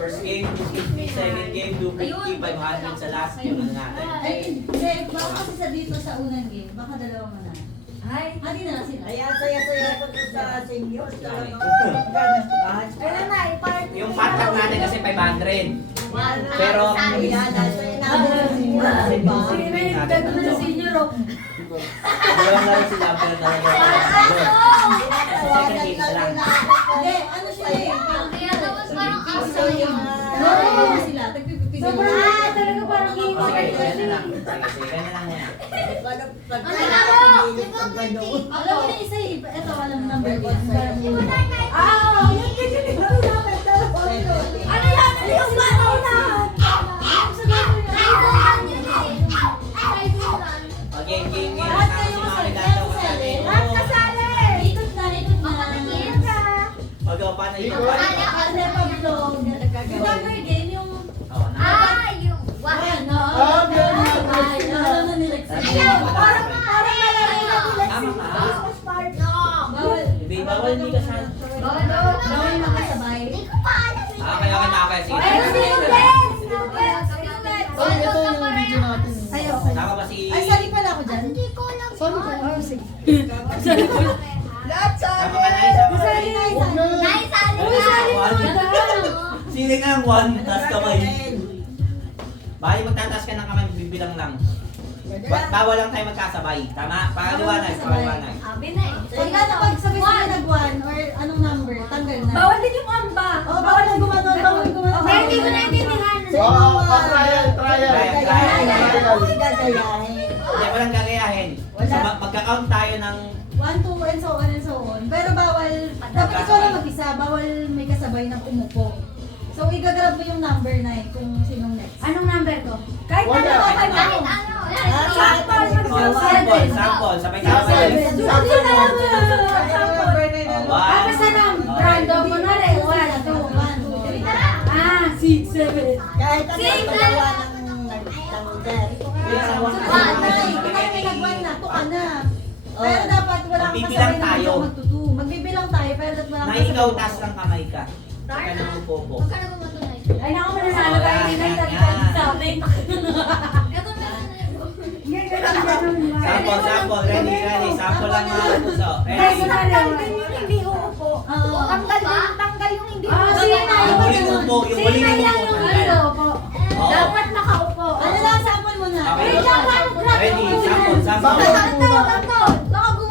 First game, 250. Second game, 250. 500 sa last game natin. Ay, hindi. Baka kasi sa dito sa unang game, baka dalawang manalo. Ay, hati na lang sila. Ayan, saya-saya ko sa seniors. Dami. Ayun na, i-party. Yung patak natin kasi 500. Pero, Ayan, nasa senior, oh. dalawang na rin sila. Pero talaga. Second game sa lang. Hindi, ano siya eh. Kaya tapos parang Isa yung sila. Tagpipipigil. talaga parang Sige, ganyan na lang. Sige, ganyan lang muna. Alam mo na isa eh. Ito, alam mo number 1. Ano yan? Ano yung manaw na? Okay, game. Lahat kayo Kasama si kasali. Mami Dato. Lahat kasali! Ikot na, ikot na. Magawa pa na yun. Kasi pag-vlog. Yung number game, yung... Oo, na. Ano? Ay, alam na nila. Parang malamig na nila Tama ka. Christmas party. Bawal. Bawal hindi ka sana. Bawal makasabay. Kaya nakakaya. Sige. Ay, sino din? Sino din? Ito yung video natin. Ay, okay. Tama ba si... Ay, sali pala ako dyan. Sorry ka. Oh, sige. Lahat Tama ka na isa. Sali na, Huwag na. Sili nga ang one, taas kamay. Bali magtataas ka ng kamay, bibilang lang. Bawal lang tayo magkasabay. Tama? Paliwanag. Pag ano, pag sabay-sabay nag-1 or anong number, tanggal na. Bawal din yung amba. Oh, bawal na gumanon, bawal gumanon. Okay, hindi ko naintindihan. Trial. Hindi, walang gagayahin. So, magka-count tayo ng... 1, 2, and so on and so on. Pero bawal, dapat ikaw lang mag-isa, bawal may kasabay ng umupo. So, igagrab mo yung number na kung sinong next. Anong number ko? Kahit Wala. ano, kahit ano. Sample. Sabay tayo. Basta ng random mo na rin. 1, 2, 6, 7. Kahit ano ang magawa ng May nag-1 na, tuka na. Pero dapat wala kang Magbibilang kasabay na tayo. magtutu. Magbibilang tayo, pero dapat wala Na kang ikaw, kasabay. taas lang kamay ka. Saka nang upo. Ay, naku, mananalo tayo. Hindi na sa amin. Sample. Ready. Sample lang mga puso. Ready. Tanggal din yung hindi uupo. Tanggal yung hindi uupo. Yung huling upo. Yung huling Sino lang upo. yung hindi uupo? Oo. Dapat nakaupo. Ano lang, sample mo na. Okay. Wait lang, Ready. Sample.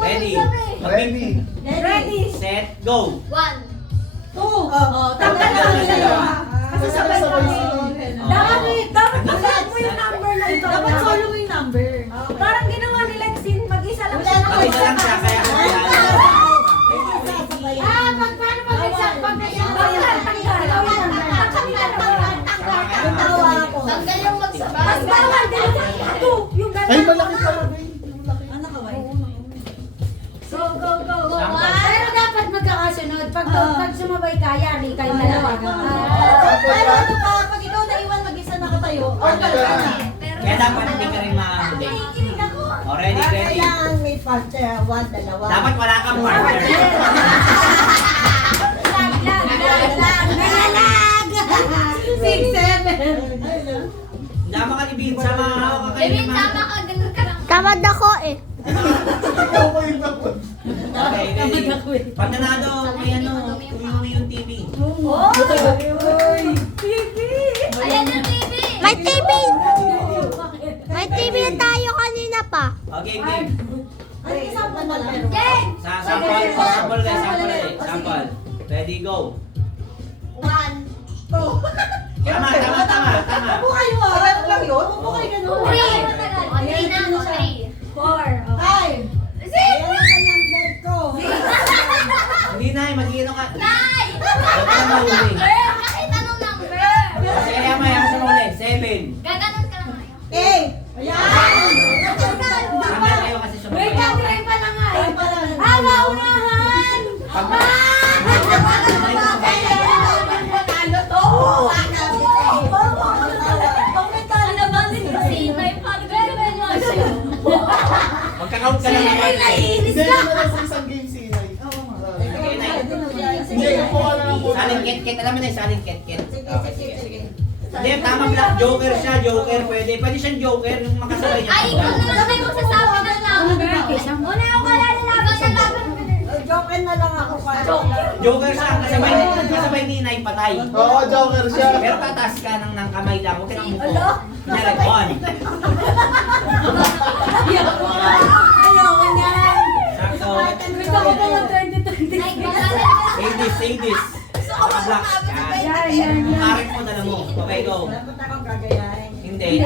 Ready. Ready. Ready. Set. Go. 2. Oo, tanggal Tanggal na na sila. Kasi sabay-sabay. Dapat magsulat mo yung number na ito. Dapat solo mo yung number. Parang ginawa ni Lexin, mag-isa lang siya. Mag-isa lang siya. Kaya Paano mag-isa? Mas bawal din yung Ay, malaki pala. Ano ka, Wai? Go. Pero dapat magkakasunod. Pag sumabay ka, yari kayo dalawa. Pero ano pa, pag ikaw naiwan mag-isa nakatayo, or talaga na. Kaya dapat hindi ka rin mahuli. O, ready. Kailangan may partner, 1, 2. Dapat wala kang partner. Lag. 6, 7. Dama ka ni Bin. Sama ka kayo ni Ma'am. Tamad ako eh. Ikaw ko yung tapos. Okay, ready. Pag nanalo, may yung TV. May TV! May TV tayo kanina pa. Okay, game. Ano yung sample mo lang? Sample guys. Sample. Ready, go. Tama. Upo kayo ah. Ano lang yun? Upo kayo ganun. 4. 5. Hindi na, mag-iino ka. Huwag ka mahuli. Kasi kaya maya sa huli. 7. Eh! Ayan! Tama kayo kasi Wait lang, sumagot. try pa lang nga. Ay, parang... Unahan! Magka-count ka lang ng partner. Hindi, naman sa isang game si Inay. Hindi, upo ka na lang po. Salin ket-ket. Alam mo na yung saling ket-ket. Sige, Okay, sige, sige. Hindi, tama black. Joker siya, joker. Pwede siyang joker. Yung makasabay niya. Ay, ikaw na lang yung magsasabi na lang. Una ako wala na laban sa laban. Joker na lang ako pa. Joker siya. Kasabay ni Inay patay. Oo, joker siya. Pero tataas ka ng kamay lang. Huwag ka nang muko. Kunyari, 1. Ayoko niyan. Sakto. Gusto ko pa ng 2020. Say this. Naka-black. Yan. Yan. Karin mo, dala mo. Okay, go. Dapat akong gagayahin. Hindi.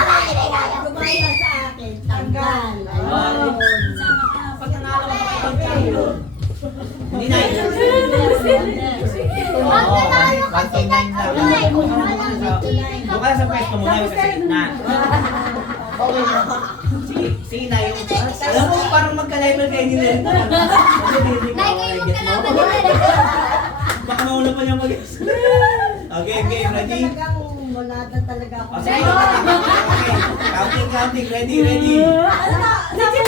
Gumaya sa akin. Tanggal. Ayun. Pag nanalo ka makapag-champion. Hindi na yun. Oo, 1.9 lang. Doon ka sa pwesto mo na yung sa gitna. Okay na. Sige na yung... Alam mo, parang magka-level kayo ni Len. Kasi hindi ko get mo. Baka mauna pa niya mag-guess. Okay, game, ready? Talagang wala na talaga ako. O, sige. Okay. Counting. Ready. Legit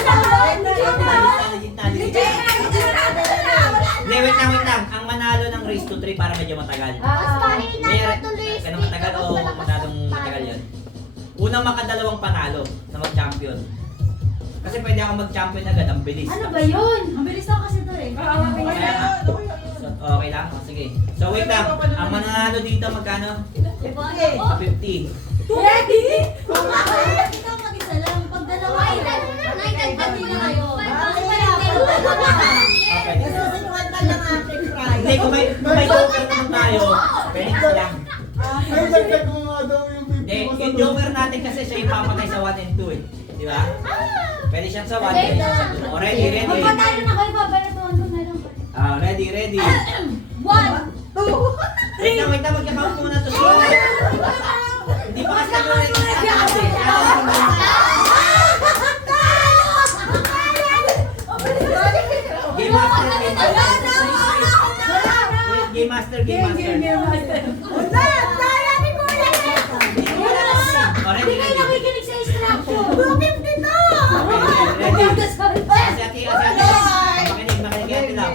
na. Legit na. Hindi, wait lang. Ang manalo ng race to 3 para medyo matagal. Ganun matagal o masyadong matagal yun? Unang makadalawang panalo na mag-champion. Kasi pwede ako mag-champion agad, ang bilis. Ano ba yun? Ang bilis lang kasi ito eh. So, okay lang? O, sige. So wait lang, ang mananalo dito magkano? 50. Ready? Ikaw mag-isa lang. Pag dalawa Okay. Nasusunuan ka lang ating fry. Hindi, kung may joker naman tayo, pwede lang. Ay, dagdag mo nga daw yung 50 Hindi, mo sa yung joker natin kasi siya yung papatay sa 1 and 2 eh. Di ba? Pwede siyang sa 1, pwede siyang sa 2. O, ready. Magpatalo na kayo, babalatuan ko na lang. Ready. 1, 2, Wait lang, magka-count muna to. Hindi pa kasi ako ready sa Game Master. O, ready. Hindi kayo nakikinig sa instruction. Ready. Asi-ati. Makinig ate lang.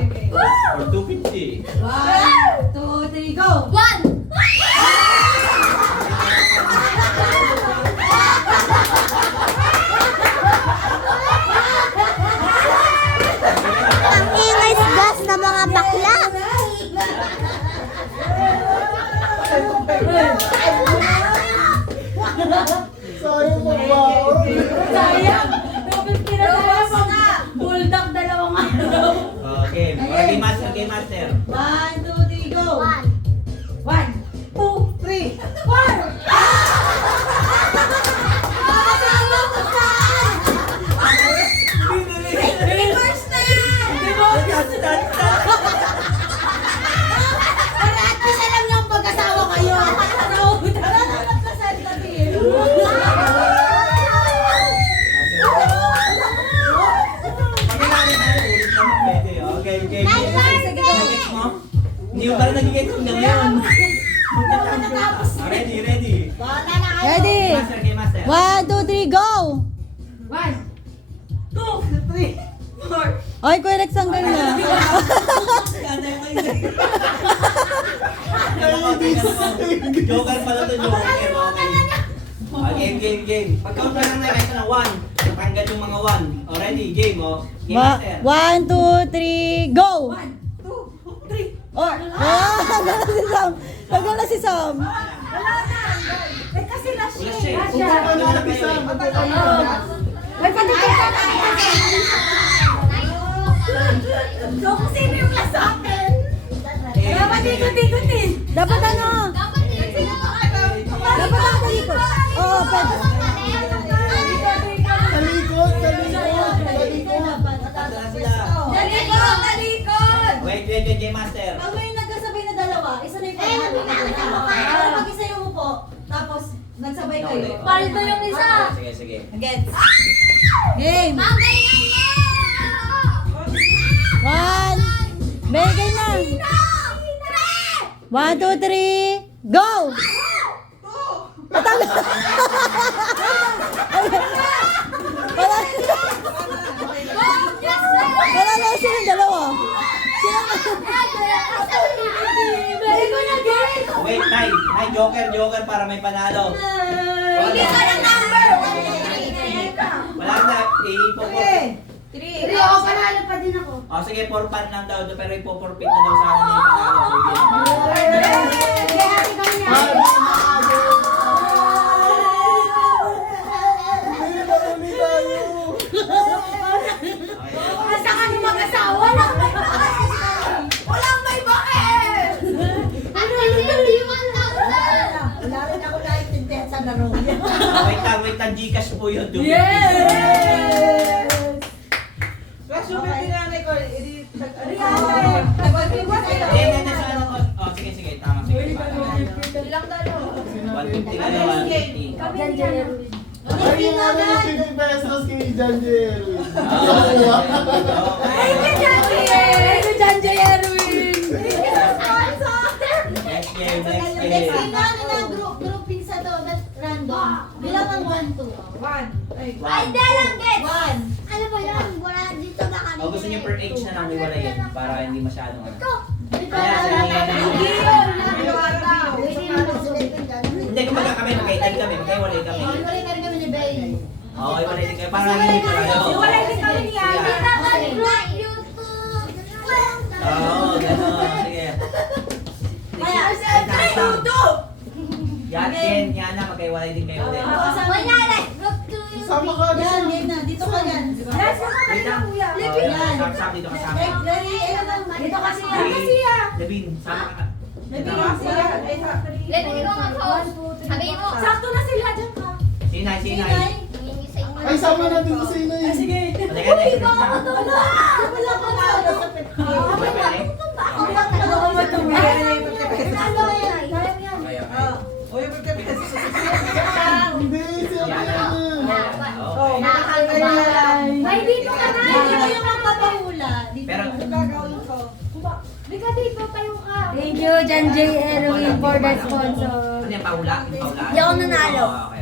Or 250. 1, 2, 3, go! 1! Ang ingay gas na mga bakla. Sayang mo ba? Sayang. 250 na tayo. Bulldog, dalawang araw. Okay. Game Master. 1, 2, 3, go! 1, 2, 3, 1! Reverse na yan! Para at least alam niyo ang pagkasawa kayo. Wala naman ka sa tabi. Okay. Next mo? Hindi mo pala nag-get hanggang ngayon. Ready. Ready? Game Master. 1, 2, 3, go! 1, 2, 3, 4. Ay, Kuya Rex, hanggang na. Joker pala to, Joker. Okay. Game. Pag-count na lang na kayo ng 1. Natanggal yung mga 1. Ready, game. Game Master. 1, 2, 3, go! 1, 2, 3. Oh, Tagal na si Sam. Wala na. Eh kasi last Wala year. siya. Last Upo year. ka na lang isa. Upo ka na. May panitin ka na. So kung sino yung last sa akin? Dapat ikot-ikot eh. Dapat ano? Dapat Dapat ako talikod. Oo, pwede. Talikod. Talikod! Wait, Game Master. Pag may nagkasabay na dalawa, isa na yung panalo. Pero pag isa yung upo, tapos nagsabay kayo. Paldo yung isa. Sige. Gets. Game. Ma'am, galingan niyo! 1. Begay na. 1, 2, 3, go! Wala. Wala na silang dalawa. Wait, Nay, joker para may panalo. Hindi ka ng number. Wala na, ipopor. 3. Oo, panalo pa din ako. O sige, 4 pan lang daw, pero ipoporpit na daw sa akin yung panalo. Hindi na ulit tayo. Asa ka ng mag-asawa? Walang may bakit! Wala rin ako naiintindihan sa laro niya. Wait lang, Gcash po yun. Yes! Hindi, sa ano. O, sige, tama. Sige, Ilang talo? 150 na daw, 150. Ay, yung ano yung 50 pesos kay John Jerry. Thank you, John J. Erwin! Next game. Ano na grouping sa to, that random. Bilang ang 1, 2. Ay, dalang get! 1. Ano ba yan? Wala dito na kami. O, gusto niyo per age na lang iwalayin para hindi masyadong ano. Hindi, kumbaga kami, magkaitan kami, magkaiwalay kami. Wala na rin kami ni Bay. Oo, iwalay din kayo, para hindi masyado. Iwalay din kami ni Abby. Oo, gano'n, sige. Kaya, 3, 2! Yan na, magkaiwalay din kayo ulit. Sama ka Yan, dito. yan na. Dito ka yan. Yes, ako Wait lang. kuya. Sam, dito ka sa amin. Ready? Ano lang? Dito kasi Hey, yan. Levin, sama ka. Ready? Tama. Sakto na sila dyan ka. Sinay. Sinay? Ay, sama natin sa Sinay. Sige. Halika, next Baka na. matulog. Wala pa na. Sa pet. Pwede? Baka matulog. Ano yan? Kaya yan. Kaya. Hindi, siya pa yan. May dito ka na. Hindi ko yung magpapahula. Dito. Pero, Lika dito, tayo ka. Thank you, John J. Erwin, for the sponsor. ano yan, paula? Paula? Hindi ako nanalo. Oo, okay.